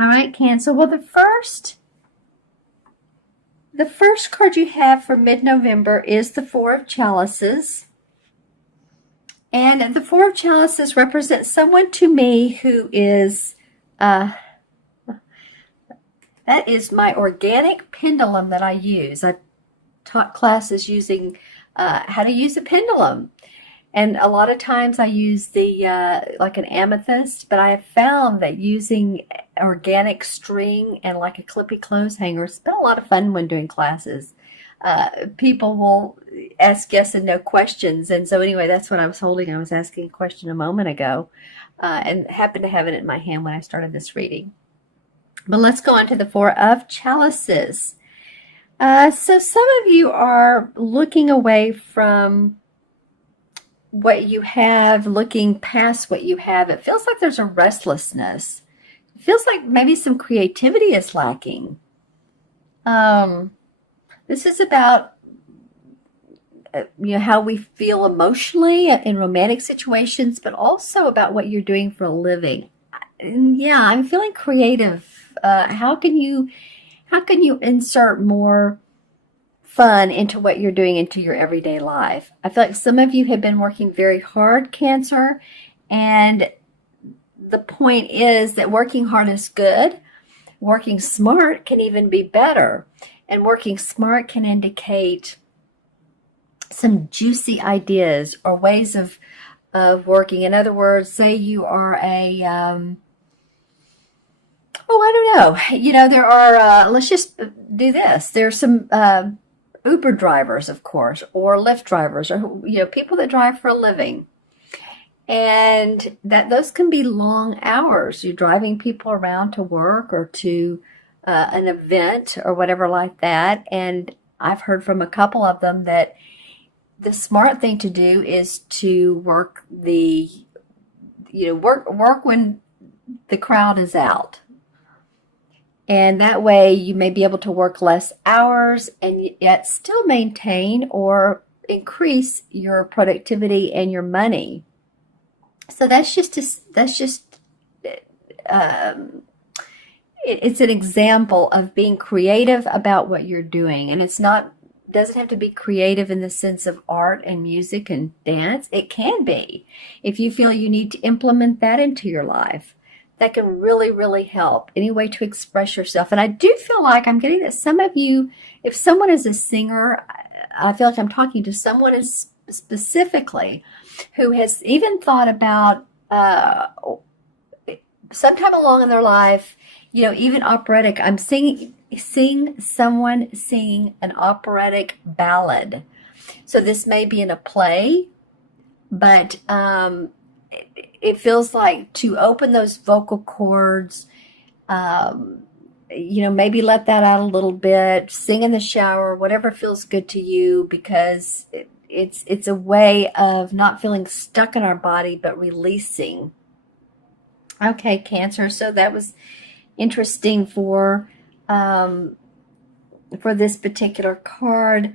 All right, Cancer. Well, the first card you have for mid-November is the Four of Chalices. And the Four of Chalices represents someone to me who is, that is my organic pendulum that I use. I taught classes using how to use a pendulum. And a lot of times I use the, like an amethyst, but I have found that using organic string and like a clippy clothes hanger, it's been a lot of fun when doing classes. People will ask yes and no questions. And so anyway, that's what I was holding. I was asking a question a moment ago and happened to have it in my hand when I started this reading. But let's go on to the Four of Chalices. So some of you are looking away from what you have, looking past what you have. It feels like there's a restlessness. It feels like maybe some creativity is lacking. This is about how we feel emotionally in romantic situations, but also about what you're doing for a living. And yeah, I'm feeling creative. How can you insert more fun into what you're doing into your everyday life? I feel like some of you have been working very hard, Cancer, and the point is that working hard is good. Working smart can even be better. And working smart can indicate some juicy ideas or ways of working. In other words, say you are a, I don't know. There are, let's just do this. There's some Uber drivers, of course, or Lyft drivers, or, people that drive for a living. And those can be long hours. You're driving people around to work or to an event or whatever like that. And I've heard from a couple of them that the smart thing to do is to work work when the crowd is out. And that way you may be able to work less hours and yet still maintain or increase your productivity and your money. So it's an example of being creative about what you're doing. And doesn't have to be creative in the sense of art and music and dance. It can be. If you feel you need to implement that into your life, that can really, really help. Any way to express yourself. And I do feel like I'm getting that some of you, if someone is a singer, I feel like I'm talking to someone specifically who has even thought about sometime along in their life, even operatic. I'm seeing someone singing an operatic ballad. So this may be in a play, but it feels like to open those vocal cords, maybe let that out a little bit, sing in the shower, whatever feels good to you, because it's a way of not feeling stuck in our body, but releasing. Okay, Cancer. So that was interesting for this particular card.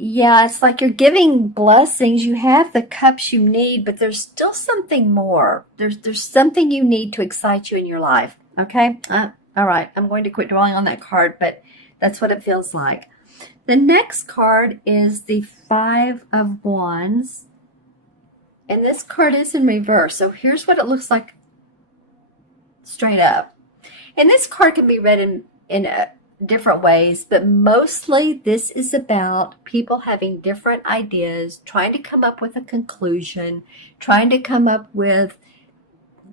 Yeah, it's like you're giving blessings. You have the cups you need, but there's still something more. There's something you need to excite you in your life. Okay? All right. I'm going to quit dwelling on that card, but that's what it feels like. The next card is the Five of Wands. And this card is in reverse. So here's what it looks like straight up. And this card can be read in different ways, but mostly this is about people having different ideas, trying to come up with a conclusion, trying to come up with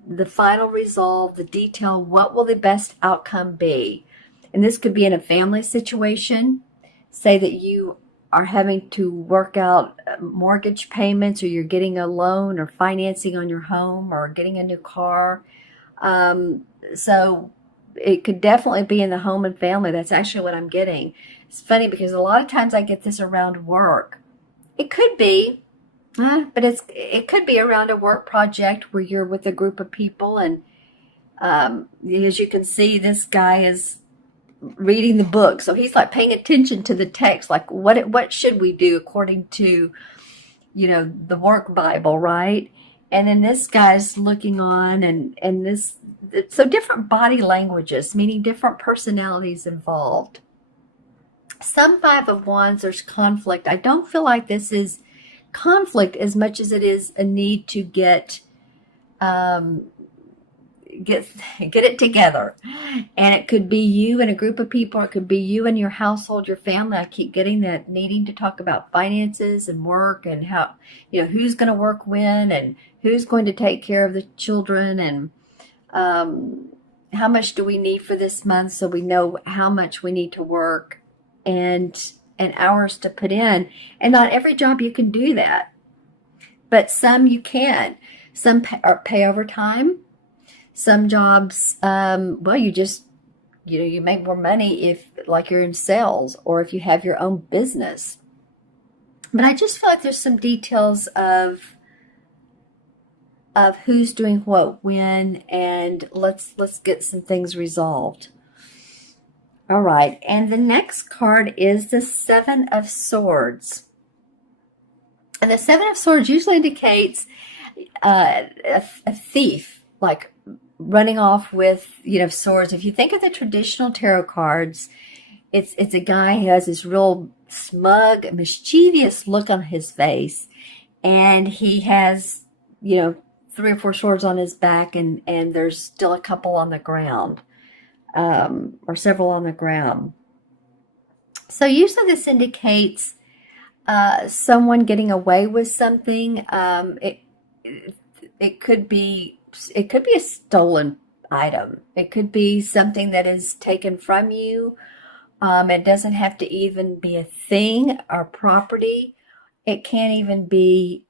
the final resolve, the detail, what will the best outcome be. And this could be in a family situation. Say that you are having to work out mortgage payments, or you're getting a loan or financing on your home, or getting a new car. So it could definitely be in the home and family. That's actually what I'm getting. It's funny because a lot of times I get this around work. It could be, but it could be around a work project where you're with a group of people, and as you can see, this guy is reading the book, so he's like paying attention to the text, like what should we do according to the work Bible, right? And then this guy's looking on, and this, so different body languages, meaning different personalities involved. Some Five of Wands, there's conflict. I don't feel like this is conflict as much as it is a need to um, get get it together. And it could be you and a group of people, it could be you and your household, your family. I keep getting that needing to talk about finances and work, and how, who's going to work when, and who's going to take care of the children, and how much do we need for this month, so we know how much we need to work, and hours to put in. And not every job you can do that, but some you can. Some pay overtime. Some jobs, well, you make more money if, like, you're in sales, or if you have your own business. But I just feel like there's some details of who's doing what when, and let's get some things resolved. All right, and the next card is the Seven of Swords. And the Seven of Swords usually indicates a thief, like running off with, swords. If you think of the traditional tarot cards, it's a guy who has this real smug, mischievous look on his face, and he has, 3 or 4 swords on his back, and there's still a couple on the ground, or several on the ground. So usually this indicates someone getting away with something. It could be a stolen item. It could be something that is taken from you. It doesn't have to even be a thing or property. It can't even be,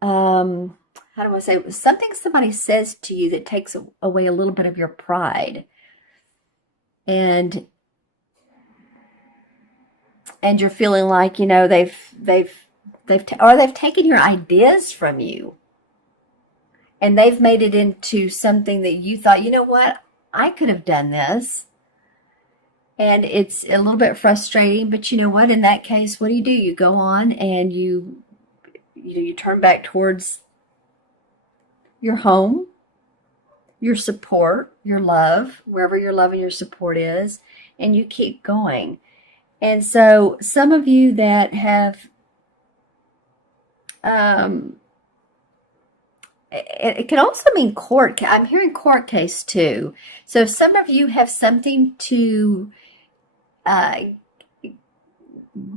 how do I say, something somebody says to you that takes away a little bit of your pride. And you're feeling like, they've taken your ideas from you, and they've made it into something that you thought, what, I could have done this. And it's a little bit frustrating, but you know what? In that case, what do? You go on, and you turn back towards your home, your support, your love, wherever your love and your support is, and you keep going. And so some of you that have, it can also mean court. I'm hearing court case too. So some of you have something to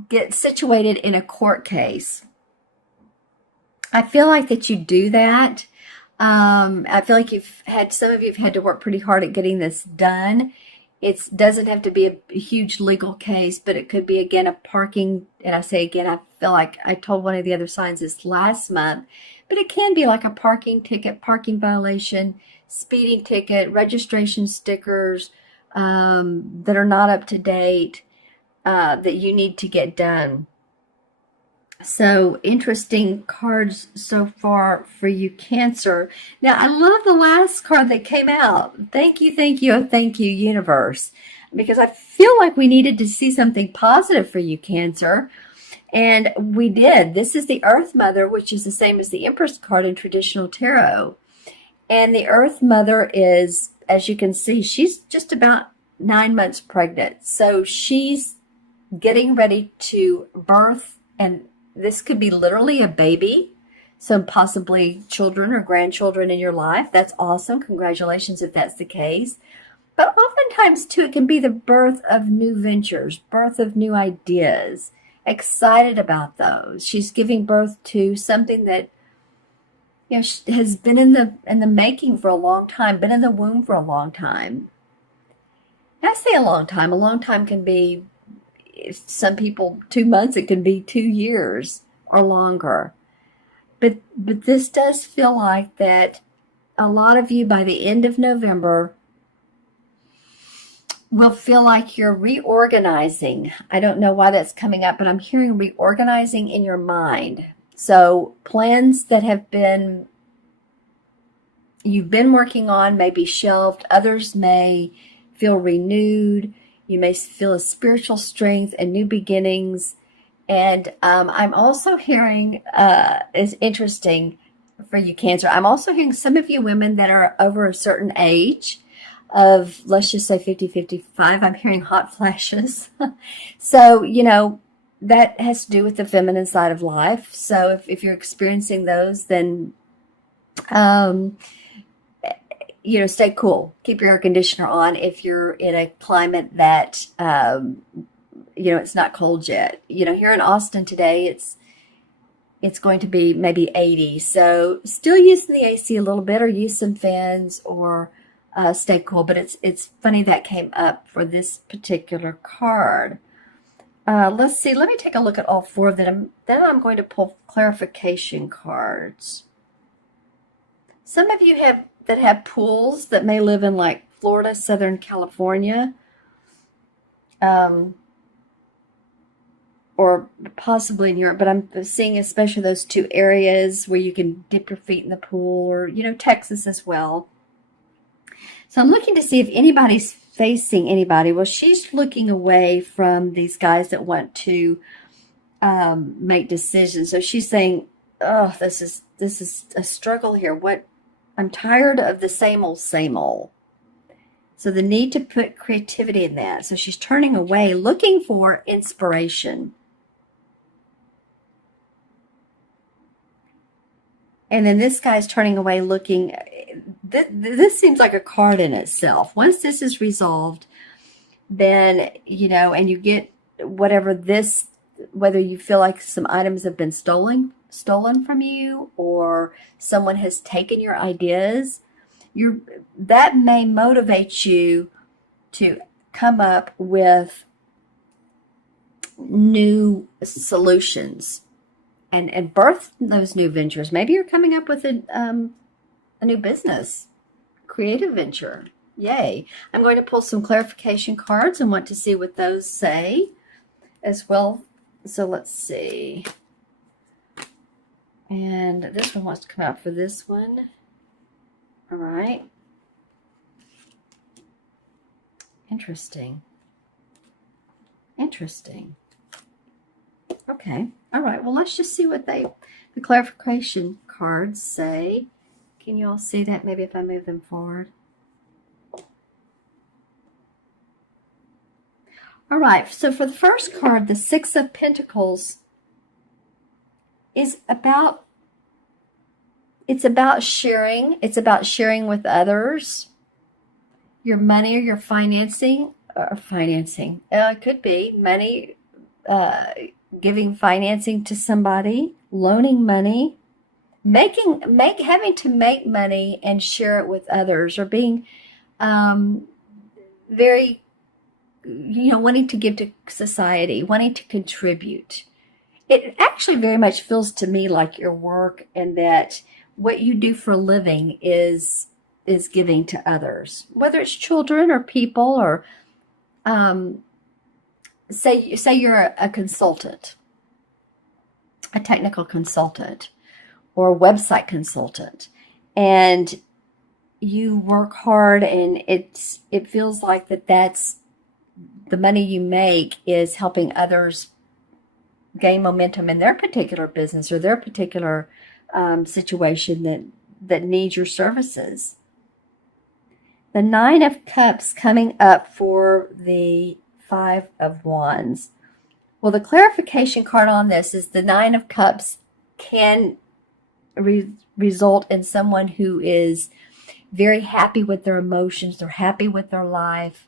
get situated in a court case. I feel like that you do that. I feel like some of you have had to work pretty hard at getting this done. It doesn't have to be a huge legal case, but it could be, again, a parking. And I say again, I feel like I told one of the other signs this last month, but it can be like a parking ticket, parking violation, speeding ticket, registration stickers that are not up to date, that you need to get done. So interesting cards so far for you, Cancer. Now, I love the last card that came out. Thank you, universe, because I feel like we needed to see something positive for you, Cancer. And we did. This is the Earth Mother, which is the same as the Empress card in traditional tarot. And the Earth Mother is, as you can see, she's just about 9 months pregnant. So she's getting ready to birth, and this could be literally a baby, so possibly children or grandchildren in your life. That's awesome. Congratulations if that's the case. But oftentimes, too, it can be the birth of new ventures, birth of new ideas. Excited about those. She's giving birth to something that has been in the making for a long time, been in the womb for a long time. And I say a long time. A long time can be, some people, 2 months. It can be 2 years or longer. But this does feel like that a lot of you, by the end of November, will feel like you're reorganizing. I don't know why that's coming up, but I'm hearing reorganizing in your mind. So plans that you've been working on may be shelved. Others may feel renewed. You may feel a spiritual strength and new beginnings. And I'm also hearing, is interesting, for you, Cancer. I'm also hearing some of you women that are over a certain age of, let's just say 50, 55. I'm hearing hot flashes. So, that has to do with the feminine side of life. So if you're experiencing those, then, um, stay cool. Keep your air conditioner on if you're in a climate that, it's not cold yet. Here in Austin today, it's going to be maybe 80. So still using the AC a little bit, or use some fans, or stay cool. But it's funny that came up for this particular card. Let's see. Let me take a look at all four of them. Then I'm going to pull clarification cards. Some of you that have pools that may live in like Florida, Southern California, or possibly in Europe, but I'm seeing especially those two areas where you can dip your feet in the pool, or, Texas as well. So I'm looking to see if anybody's facing anybody. Well, she's looking away from these guys that want to make decisions. So she's saying, oh, this is a struggle here. I'm tired of the same old, same old. So the need to put creativity in that. So she's turning away, looking for inspiration. And then this guy's turning away, looking. This seems like a card in itself. Once this is resolved, then, and you get whatever whether you feel like some items have been stolen from you, or someone has taken your ideas, that may motivate you to come up with new solutions and birth those new ventures. Maybe you're coming up with a new business, creative venture. Yay. I'm going to pull some clarification cards and want to see what those say as well. So let's see. And this one wants to come out for this one. All right. Interesting. Okay. All right. Well, let's just see what the clarification cards say. Can you all see that? Maybe if I move them forward. All right. So for the first card, the Six of Pentacles is about sharing. It's about sharing with others your money or your financing. It could be money, giving financing to somebody, loaning money, having to make money and share it with others, or being very, wanting to give to society, wanting to contribute. It actually very much feels to me like your work, and that what you do for a living is giving to others, whether it's children or people, or say you're a consultant, a technical consultant, or a website consultant, and you work hard, and it feels like that's the money you make is helping others gain momentum in their particular business or their particular situation that needs your services. The Nine of Cups coming up for the Five of Wands. Well, the clarification card on this is the Nine of Cups can result in someone who is very happy with their emotions. They're happy with their life.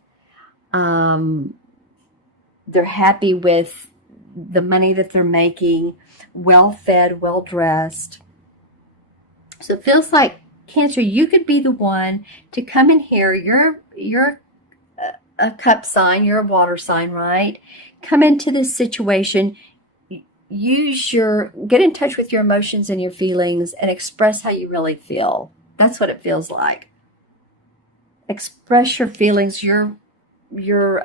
They're happy with the money that they're making, well-fed, well-dressed. So it feels like, Cancer, you could be the one to come in here. You're a cup sign. You're a water sign, right? Come into this situation. Get in touch with your emotions and your feelings and express how you really feel. That's what it feels like. Express your feelings, your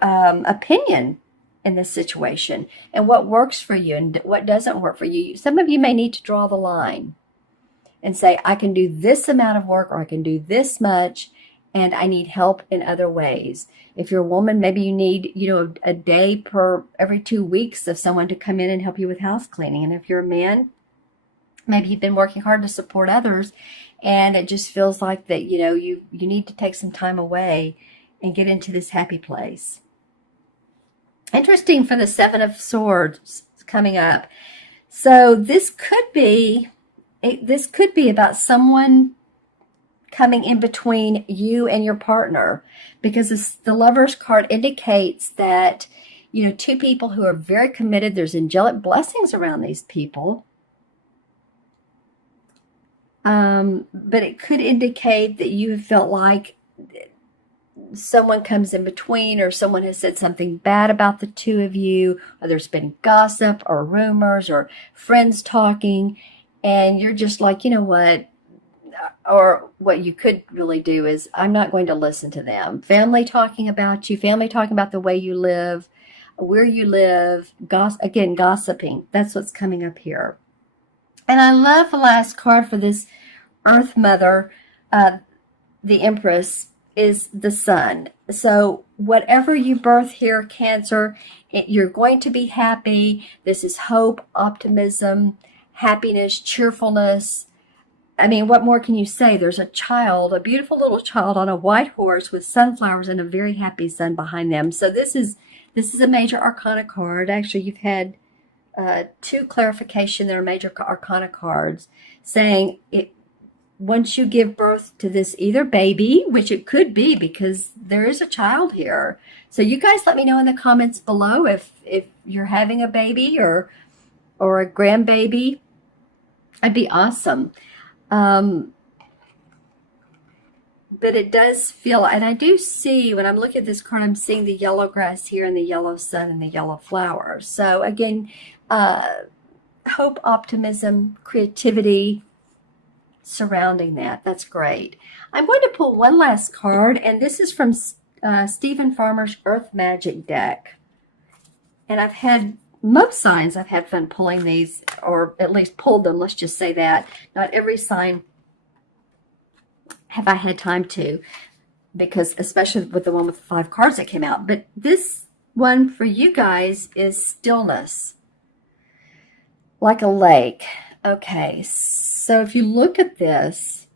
opinion in this situation, and what works for you and what doesn't work for you. Some of you may need to draw the line and say, I can do this amount of work, or I can do this much, and I need help in other ways. If you're a woman, maybe you need, a day every 2 weeks of someone to come in and help you with house cleaning. And if you're a man, Maybe you've been working hard to support others, and it just feels like that, you need to take some time away and get into this happy place. Interesting for the Seven of Swords coming up. So this could be about someone coming in between you and your partner, because the Lover's card indicates that, two people who are very committed, there's angelic blessings around these people. But it could indicate that you felt like someone comes in between, or someone has said something bad about the two of you, or there's been gossip or rumors or friends talking, and you're just like, you know what? Or what you could really do is, I'm not going to listen to them. Family talking about you, family talking about the way you live, where you live, gossiping. That's what's coming up here. And I love the last card for this Earth Mother, the Empress, is the Sun. So whatever you birth here, Cancer, you're going to be happy. This is hope, optimism, happiness, cheerfulness. I mean, what more can you say? There's a child, a beautiful little child on a white horse with sunflowers and a very happy sun behind them. So this is a major arcana card. Actually, you've had two clarification. There are major arcana cards saying once you give birth to this either baby, which it could be because there is a child here. So you guys let me know in the comments below if you're having a baby or a grandbaby. That'd be awesome. But it does feel, and I do see, when I'm looking at this card, I'm seeing the yellow grass here and the yellow sun and the yellow flowers. So again, hope, optimism, creativity surrounding that. That's great. I'm going to pull one last card, and this is from Stephen Farmer's Earth Magic deck. And I've had most signs, I've had fun pulling these, or at least pulled them, let's just say that. Not every sign have I had time to, because especially with the one with the 5 cards that came out. But this one for you guys is stillness, like a lake. Okay, so if you look at this,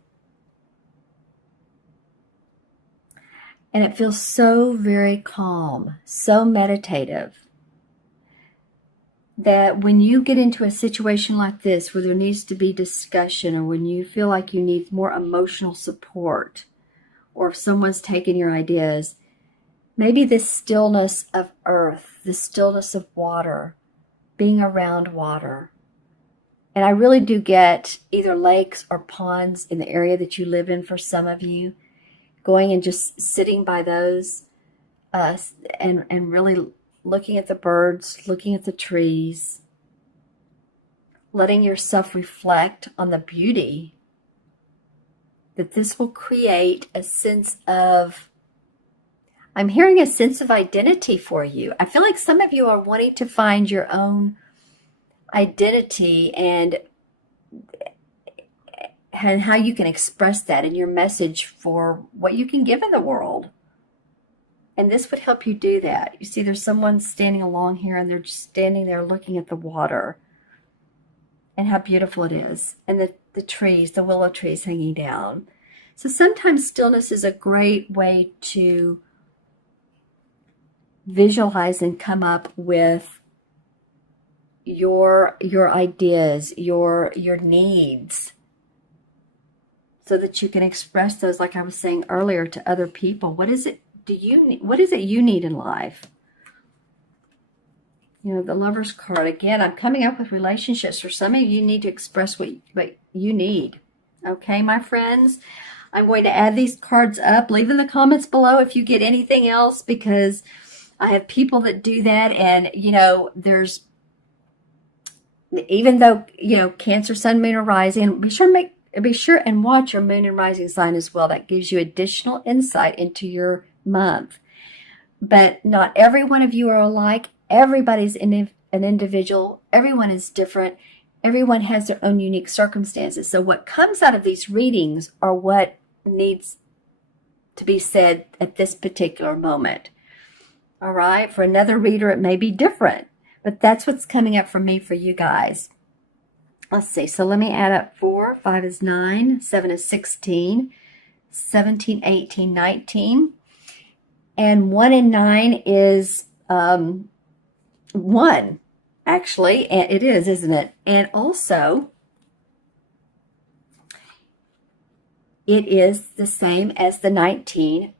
and it feels so very calm, so meditative, that when you get into a situation like this where there needs to be discussion, or when you feel like you need more emotional support, or if someone's taking your ideas, maybe this stillness of earth, the stillness of water, being around water. And I really do get either lakes or ponds in the area that you live in for some of you, going and just sitting by those and really looking at the birds, looking at the trees, letting yourself reflect on the beauty, that this will create a sense of, I'm hearing a sense of identity for you. I feel like some of you are wanting to find your own identity and how you can express that in your message for what you can give in the world. And this would help you do that. You see, there's someone standing along here, and they're just standing there looking at the water and how beautiful it is. And the trees, the willow trees hanging down. So sometimes stillness is a great way to visualize and come up with your ideas, your needs, so that you can express those, like I was saying earlier, to other people. What is it what is it you need in life? The Lover's card. Again, I'm coming up with relationships. For some of you, need to express what you need. Okay, my friends? I'm going to add these cards up. Leave in the comments below if you get anything else, because I have people that do that. And, there's, even though, Cancer, Sun, Moon, or Rising, be sure and watch your Moon and Rising sign as well. That gives you additional insight into your month. But not every one of you are alike. Everybody's an individual. Everyone is different. Everyone has their own unique circumstances. So what comes out of these readings are what needs to be said at this particular moment. All right. For another reader, it may be different, but that's what's coming up for me for you guys. Let's see. So let me add up 4. 5 is 9. 7 is 16. 17, 18, 19. And 1 and 9 is 1. Actually, it is, isn't it? And also, it is the same as the 19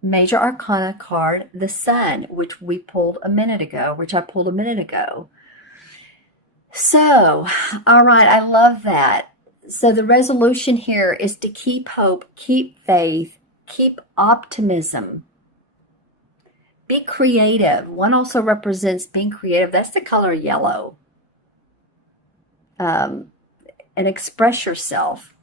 Major Arcana card, the Sun, which we pulled a minute ago, which I pulled a minute ago. So, all right, I love that. So the resolution here is to keep hope, keep faith, keep optimism. Be creative. One also represents being creative. That's the color yellow. And express yourself.